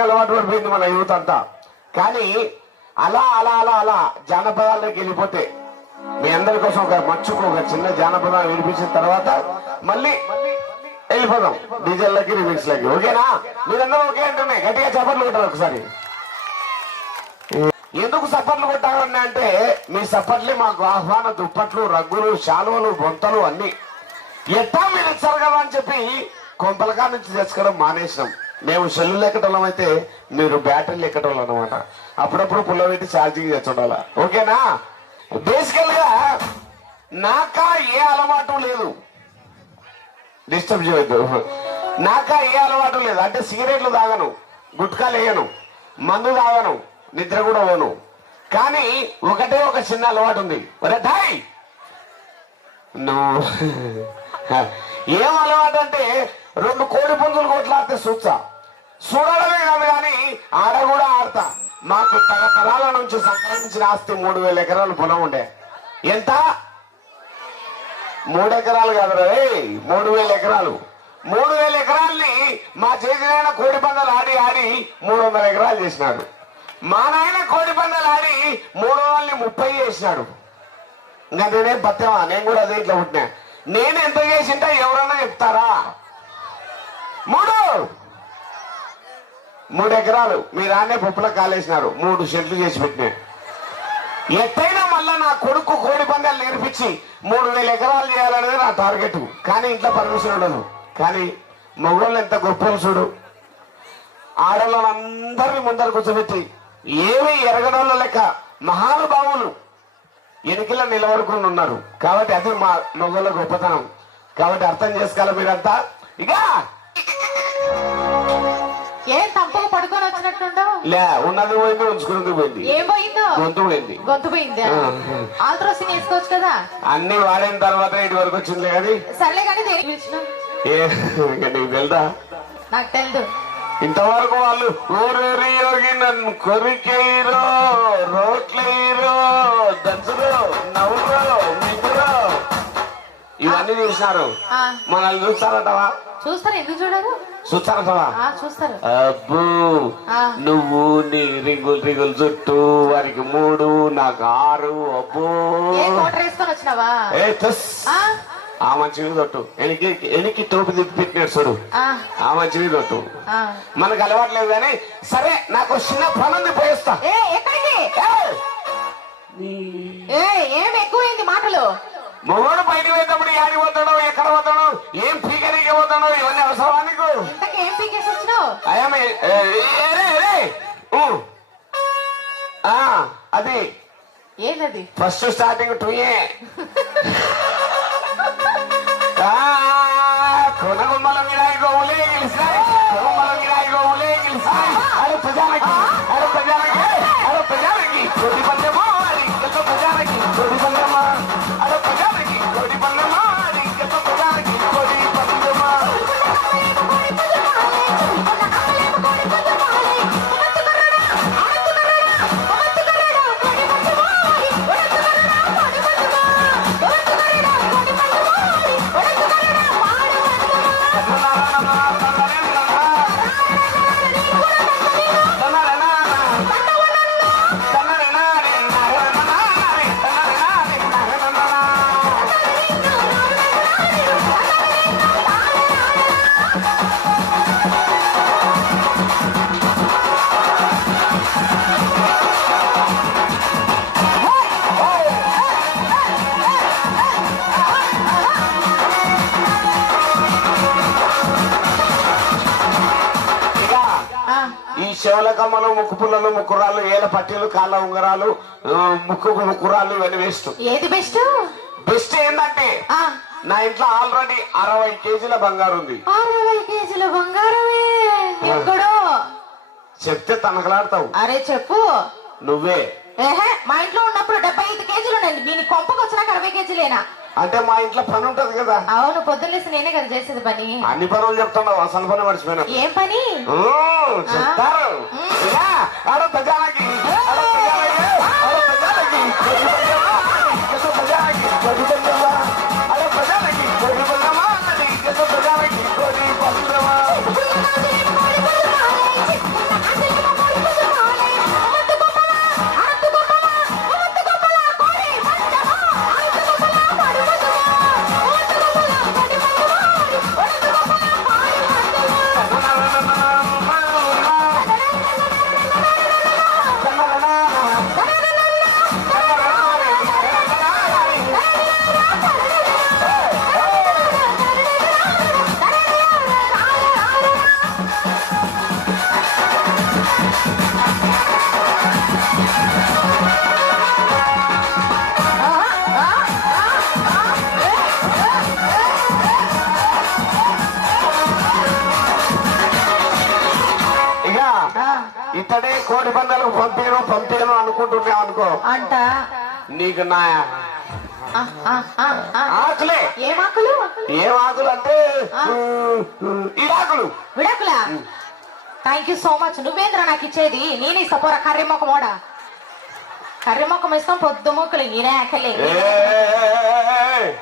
డీజేలు అలవాటు పడిపోయింది మన యూత్ అంతా. కానీ అలా అలా అలా అలా జానపదాల్లోకి వెళ్ళిపోతే మీ అందరి కోసం ఒక మచ్చుకు ఒక చిన్న జానపదం వినిపించిన తర్వాత మళ్ళీ వెళ్ళిపోదాం. డీజేలకి రిమిక్స్ లకి ఓకేనా? మీరందరూ ఓకే అంటున్నాయి గట్టిగా చప్పట్లు కొట్టారు ఒకసారి. ఎందుకు సప్పట్లు కొట్టారని అంటే మీ సప్పట్లే మాకు ఆహ్వాన దుప్పట్లు రగ్గులు శాలువలు బొంతలు అన్ని. ఎట్టా మీరు ఇచ్చారు కదా అని చెప్పి కొంపలకా నుంచి తెచ్చుకోవడం మానేసినాం. మేము సెల్లు ఎక్కటోళ్ళం అయితే మీరు బ్యాటరీలు ఎక్కటోళ్ళు అనమాట అప్పుడప్పుడు పుల్ల పెట్టి ఛార్జింగ్ తెచ్చుండాల ఓకేనా? బేసికల్గా నాకా ఏ అలవాటు లేదు. డిస్టర్బ్ చేయొద్దు. నాకా ఏ అలవాటు లేదు. అంటే సిగరెట్లు తాగను గుట్కాలు వేయను మందు తాగను నిద్ర కూడా పోను. కానీ ఒకటే ఒక చిన్న అలవాటు ఉంది. ఒరే ఠాయ్ నువ్వు ఏం అలవాటు అంటే రెండు కోడి పుంజులు కొట్లాడితే చూచా చూడడమే కాదు కానీ ఆడ కూడా ఆడతా. మాకు తరతరాల నుంచి సంక్రమించిన ఆస్తి మూడు వేల ఎకరాలు పొలం ఉండే. ఎంత? మూడు ఎకరాలు కాదు రే మూడు వేల ఎకరాలు. మూడు వేల ఎకరాల్ని మా చేసిన కోడి పందాలు ఆడి ఆడి మూడు వందల ఎకరాలు చేసినాడు. మా నాయన కోడి పందాలు ఆడి మూడు వందలని ముప్పై చేసినాడు. ఇంకా నేనే పత్తేమా నేను కూడా అదే ఇట్లా పుట్టినా. నేను ఎంత చేసింటా ఎవరన్నా చెప్తారా? మూడు! మూడు ఎకరాలు. మీరు ఆనే పప్పులో కాలేసినారు. మూడు సెంట్లు చేసి పెట్టినాయి ఎట్టయినా మళ్ళా నా కొడుకు కోడి పందాలు నేర్పించి మూడు వేల ఎకరాలు చేయాలనేది నా టార్గెట్ కానీ ఇంట్లో పర్మిషన్ ఉండదు. కానీ మగవాళ్ళు ఎంత గొప్పలు చూడు. ఆడవాళ్ళందరినీ ముందర కూర్చోబెట్టి ఏమీ ఎరగడంలో లెక్క మహానుభావులు ఎన్నికల్లో నిలబడుకుని ఉన్నారు. కాబట్టి అది మా మగవాళ్ళ గొప్పతనం. కాబట్టి అర్థం చేసుకోవాలి మీరంతా. ఇక లే ఉన్నది పోయింది ఉంచుకున్నది పోయింది. ఏం పోయిందో? గొంతు పోయింది. గొంతు పోయిందా. ఆల్ట్రోసిన్ వేసుకోవచ్చు కదా? అన్ని వాడిన తర్వాత ఇటు వరకు వచ్చింది కానీ. సర్లే కానీ నీకు తెలుదా? నాకు ఇంతవరకు వాళ్ళు ఊరూరి యోగి నన్ను కొరికేరో రోట్లేరో దంచురో నవ్వురో మింగురో ఇవన్నీ చూసినారు మనల్ని చూస్తారంటవా? చూస్తారు ఎందుకు చూడరు? చూస్తారంటవా? చూస్తారు. అబ్బో. నువ్వు నీ రింగులు రింగులు చుట్టూ వారికి మూడు నాకు ఆరు అబ్బో. వచ్చినావా? ఏ ఆ, మంచివి తొట్టు ఎనికి ఎనికి తోపు తిప్పి పెట్టినాడు చూడు. ఆ, మంచివి తొట్టు. మనకు అలవాట్లేదు కానీ సరే నాకు చిన్న పని ఉంది పోయిస్తా ఏం ఎక్కువైంది మాటలు? మొగోడు బయటకు పోయేటప్పుడు యాడి పోతాడో ఎక్కడ పోతాడో ఏం పీకనీకి పోతాడో ఇవన్నీ అవసరమా నీకు? ఇంతకు ఏం పీకేసి వచ్చినావు? అయ్యామే అది. ఏంటది? ఫస్ట్ స్టార్టింగ్ టూ ఏ. కొనగుమ్మల గిరాయి గోవులే గెలిచినాయి కొనగుమ్మల గిరాయి గోవులే గెలిచినాయి అరే ప్రజాలకి అరే ప్రజాలకి అరే ప్రజాలకి కోడి పందెమో అది ఇంకెంత ప్రజాలకి కోడి పందెమా అరే ప్రజాలకి కోడి కమ్మలు ముక్కు పుల్లలు ముక్కురాలు ఏల పట్టీలు కాళ్ళ ఉంగరాలు ముక్కు ముక్కురాలు ఇవన్నీ వేస్ట్ ఏది బెస్ట్ బెస్ట్ ఏంటంటే ఆ, నా ఇంట్లో ఆల్రెడీ అరవై కేజీల బంగారు ఉంది. అరవై కేజీల బంగారమే? ఎక్కడో? చెప్తే తనకలాడతావు. అరే చెప్పు. నువ్వే. ఏహే మా ఇంట్లో ఉన్నప్పుడు డెబ్బై ఐదు కేజీలు ఉండండి. దీని కొంపకు వచ్చినాక అరవై కేజీలేనా? అంటే మా ఇంట్లో పని ఉంటది కదా. అవును పొద్దున్నేసి నేనే కదా చేసేది పని. అన్ని పనులు చెప్తున్నావు అసలు పని మర్చిపోయినా. ఏం పని? చెప్తారు. ప్రజలకి ప్రజలకి ప్రజలకి ప్రజలకి ఇతడే కోడి పందాలకు పంపాను పంపాను అనుకుంటున్నావు అనుకో. అంట. నీకు నా. ఆకులే. ఏం ఆకులు? ఏం ఆకులు అంటే ఇడాకులు విడాకులా? థ్యాంక్ యూ సో మచ్ నువ్వేంద్రా నాకు ఇచ్చేది? నేనే సపోరా కర్రీ మొక్క మోడ కర్రీ మొక్క ఇస్తాం పొద్దు మొక్కలు నేనే ఆకలే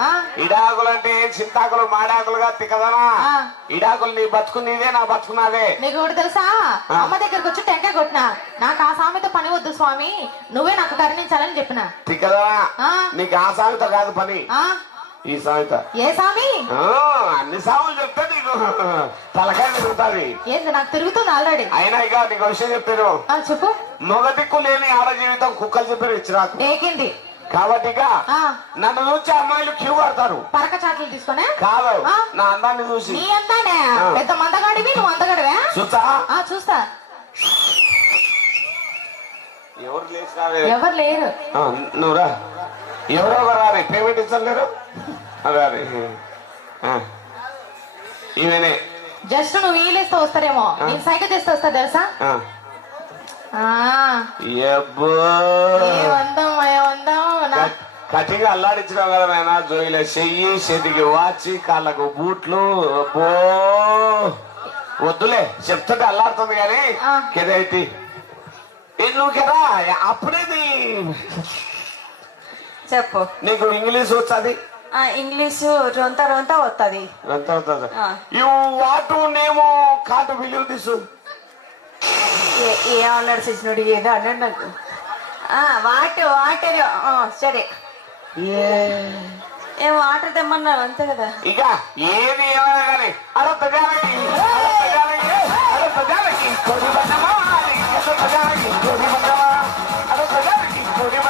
ఆ? ఇడాకులు అంటే చింతాకులు మాడాకులుగా తికదనా ఆ. ఇడాకులు నీ బతుకున్నదే నా బతుకున్నదే. నీకు ఒకటి తెలుసా? అమ్మ దగ్గరకు వచ్చి టెంకాయ కొట్టినా. నాకు ఆ సామెత పని వద్దు స్వామి. నువ్వే నాకు కరుణించాలని చెప్పిన. తికదనా ఆ. నీకు ఆ సామెత కాదు పని. ఆ. ఈ సామెత. ఏ స్వామి ఆ, అన్ని సాములు చెప్తే నీకు తలకాయ తిరుగుతుంది. ఏంది నాకు తిరుగుతుంది ఆల్రెడీ అయినా ఇక నీకు విషయం చెప్పాను ఆ చెప్పు. మగ దిక్కు లేని ఆడ జీవితం కుక్కలు చెప్పారు ఇచ్చిరాకు డేకింది కాబట్టి ఇక ఆ. నన్ను చూసి అమ్మాయిలు క్యూ కడతారు పరక చాట్లు తీసుకునే? కాదు. నా అందాన్ని చూసి. నీ అంతానే ఆ. పెద్ద మందగాడివి నువ్వు అందగాడివే? చూసా ఆ చూస్తా. ఎవరు లేచినావే ఎవరు లేరు? నువ్వురా ఎవరో ఒకరు రారే. పేమెంట్ ఇచ్చలేరు అదే ఈమెనే జస్ట్ నువ్వు వీలేస్తే వస్తారేమో. నేను సైకిల్ చేస్తే వస్తా తెలుసా? కటింగ్ అల్లాడించినావు కదా నాయన జోయిల చెయ్యి చేతికి వాచి కాళ్ళకు బూట్లు అబ్బో. వద్దులే చెప్తుంటే అల్లాడుతుంది కానీ. కెదైతే. నువ్వు కదా అప్పుడేది చెప్పు. నీకు ఇంగ్లీష్ వచ్చది? ఆ ఇంగ్లీషు రొంత రొంత వస్తుంది అవుతుంది ఆ. యు వాటు నేమో కాటు బిలీవ్ దిస్ ఏమన్నాడు శిష్ణుడు ఏదో అన్నాడు నాకు. వాటర్ వాటర్ సరే. ఏం. వాటర్ తెమ్మన్నావు అంతే కదా. ఇక ఏది ఏమైనా కానీ అడొద్ద జానకి అడొద్ద జానకి అడొద్ద జానకి కొడి బండమా ఇంకొక జానకి కొడి బండమా అడొద్ద జానకి కొడి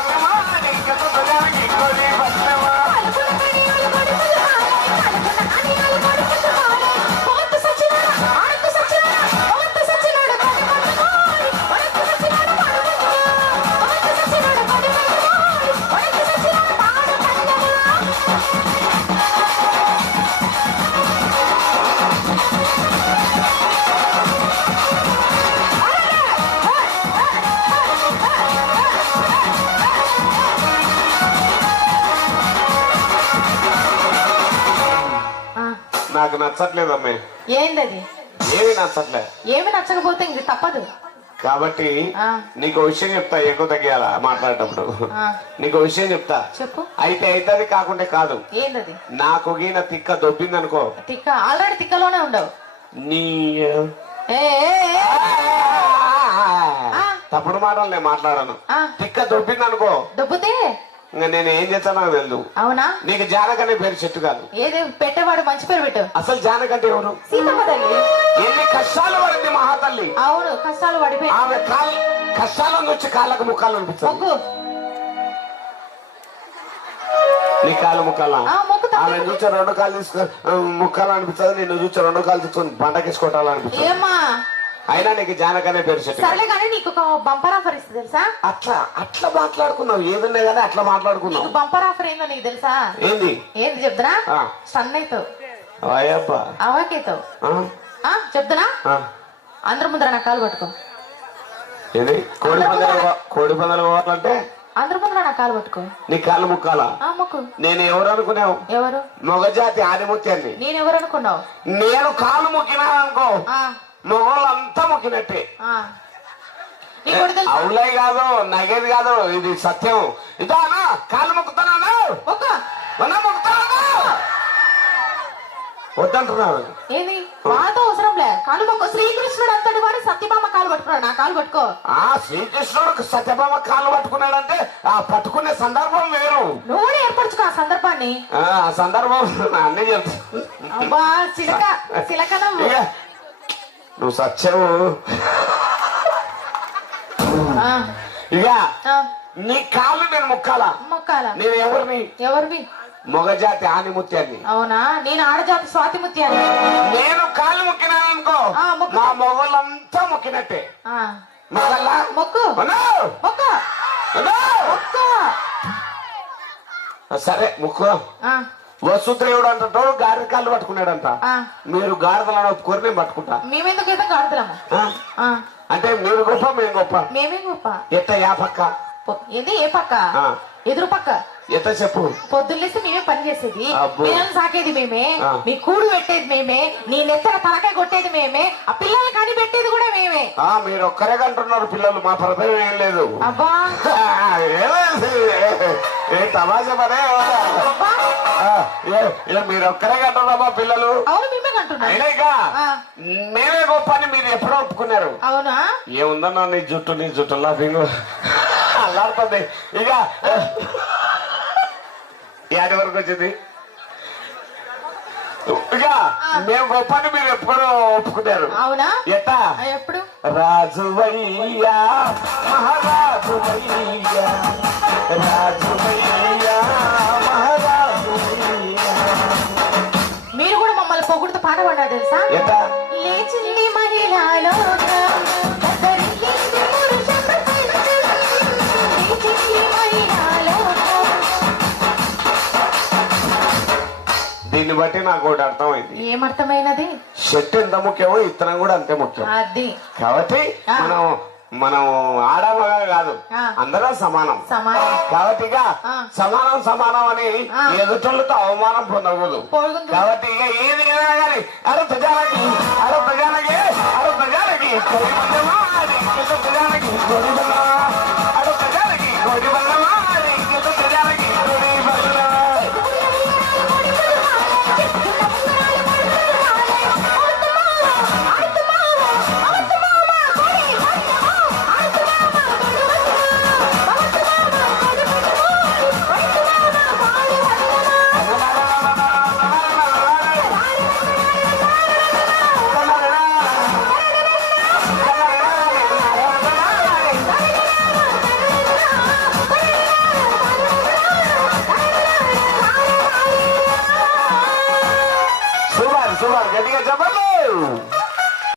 నాకు నచ్చట్లేదు అమ్మే ఏందది? ఏది నచ్చట్లే. ఏమి నచ్చకపోతే ఇంక తప్పదు. కాబట్టి. నీకు విషయం చెప్తా ఎక్కువ తగ్గియాల మాట్లాడేటప్పుడు. నీకు విషయం చెప్తా. చెప్పు. అయితే అవుతుంది కాకుంటే కాదు. ఏందది? నాకు గీన తిక్క దొబ్బిందనుకో. తిక్క? ఆల్రెడీ తిక్కలోనే ఉండవు. నీ. తప్పుడు మాటలు నేను మాట్లాడాను. తిక్క దొబ్బిందనుకో. దొబ్బుతే ఇంకా నేను ఏం చేస్తానో నాకు తెలియదు అవునా? నీకు జానక్ అనే పేరు చెట్టు కాదు. ఏది? పెట్టేవాడు మంచి పేరు పెట్టు అసలు జానక్ అంటే ఎవరు? సీతమ్మ తల్లి. ఎన్ని కష్టాలు పడింది మహాతల్లి. అవును కష్టాలు పడిపోయి. ఆమె కాల్ కష్టాలను వచ్చి కాళ్ళకు ముఖాలు అనిపిస్తుంది. నీ కాళ్ళు ముఖాల? ఆమె చూస్తే రెండు కాళ్ళు తీసుకొని ముఖాలు అనిపిస్తుంది నిన్ను చూస్తే రెండు కాళ్ళు తీసుకొని బండకేసుకోవటాలనిపిస్తుంది అయినా నీకు జానక్ అనే పేరు సర్లే కానీ నీకు ఒక బంపర్ ఆఫర్ ఇస్తుంది తెలుసా? అట్లా అట్లా మాట్లాడుకున్నావు. ఏదున్నా కానీ అట్లా మాట్లాడుకున్నావు. బంపర్ ఆఫర్ ఏందో నీకు తెలుసా? ఏంది? ఏంది చెప్తున్నా? అయ్యప్ప. అవకేతావు ఆ? చెప్తున్నా. అందరి ముందర నా కాలు పట్టుకో. ఏంది? కోడి పందాలు కోడి పందాలు పోవాలంటే? అందరి ముందర నా కాలు పట్టుకో. నీ కాళ్ళు ముక్కాలా? ఆ మొక్కు. నేను ఎవరు అనుకున్నావు? ఎవరు? మొగజాతి ఆదిముత్యాన్ని నేనెవరు అనుకున్నావు? నేను కాళ్ళు ముక్కినాను అనుకో. మొగోళ్ళంతా ముక్కినట్టే అవులే కాదు నగేది కాదు ఇది సత్యం. ఇదో అన్నా కాళ్ళు మొక్కుతున్నాను మొక్కుతున్నాను వద్దంటున్నాను. ఏంది? వాళ్ళతో అవసరం లే. కాలు మొక్కు. శ్రీకృష్ణుడు అంతటి వాడు సత్యభామ కాలు పట్టుకున్నాడు. నా కాలు పట్టుకో. ఆ శ్రీకృష్ణుడు సత్యభామ కాళ్ళు పట్టుకున్నాడంటే ఆ పట్టుకునే సందర్భం వేరు. నువ్వు ఏర్పరచుకో ఆ సందర్భాన్ని. ఆ సందర్భం అన్నీ చెప్తా. అబ్బా చిలక చిలకనం నువ్వు సత్యము. ఆ, ఇక నీ కాళ్ళు నేను ముక్కాలా? మొక్కాల? నేను ఎవరిని? ఎవరివి? మొగజాతి ఆనిముత్యాన్ని అవునా? నేను ఆడజాతి స్వాతి ముత్యాన్ని నేను కాళ్ళు ముక్కినాను అనుకో. నా మొగలంతా ముక్కినట్టే. ఆ, మొగల్లా మొక్కు! మొక్కు. సరే ముక్కు. ఆ, వసుదేవుడు అంటాడు కాళ్ళు పట్టుకున్నాడంట. మీరు గాడిదలను ఒప్పుకొని నేను పట్టుకుంటా. మేమెందుకు అయితే కడతాము ఆ? అంటే మీరు గొప్ప మేము గొప్ప. మేమే గొప్ప. ఎట్ట యా పక్క? ఏంది ఏ పక్క. ఎదురు పక్క. ఎట్ట చెప్పు? పొద్దున్నేసి మేమే పని చేసేది. పిల్లల్ని సాకేది మేమే. మీ కూడు పెట్టేది మేమే. నీ నెత్తర తలకాయ కొట్టేది మేమే. ఆ పిల్లల్ని కని పెట్టేది కూడా మేమే. ఆ మీరు ఒక్కరే కంటున్నారు పిల్లలు మా ప్రభేదం ఏం లేదు. అబ్బా? ఏ తమాషా పనే. అబ్బా. మీరు ఒక్కరే కంటున్నామా పిల్లలు? అయినా ఇక. మేమే గొప్ప అని మీరు ఎప్పుడో ఒప్పుకున్నారు. అవునా? ఏముందన్నా నీ జుట్టు నీ జుట్టు లాఫింగ్ అల్లాడుతుంది. ఇక ఏడు వరకు వచ్చింది. ఇక మేము గొప్ప అని మీరు ఎప్పుడో ఒప్పుకున్నారు. అవునా? ఎట్టా? ఎప్పుడు? రాజువయ్యా మహారాజువయ్యా రాజువయ్యా. మహారాజువయ్యా పొగుడుతూ పాట పడ్డా తెలుసా? ఎట్టా లేచింది మహిళలో దీన్ని బట్టి నాకు ఒకటి అర్థమైంది. ఏమర్థమైనది? చెట్టు ఎంత ముఖ్యమో ఇత్తనం కూడా అంతే ముఖ్యం. అది. కాబట్టి. మనం మనం ఆడమగా కాదు. అందరం సమానం కాబట్టి. సమానం సమానం అని ఆ. ఎదుటోళ్ళతో అవమానం పొందకూడదు కాబట్టి ఇక ఏది అయినా కానీ అరే ప్రజాలకి అరే ప్రజాలకి అరే ప్రజాలకి ప్రజాలకి అరే ప్రజాలకి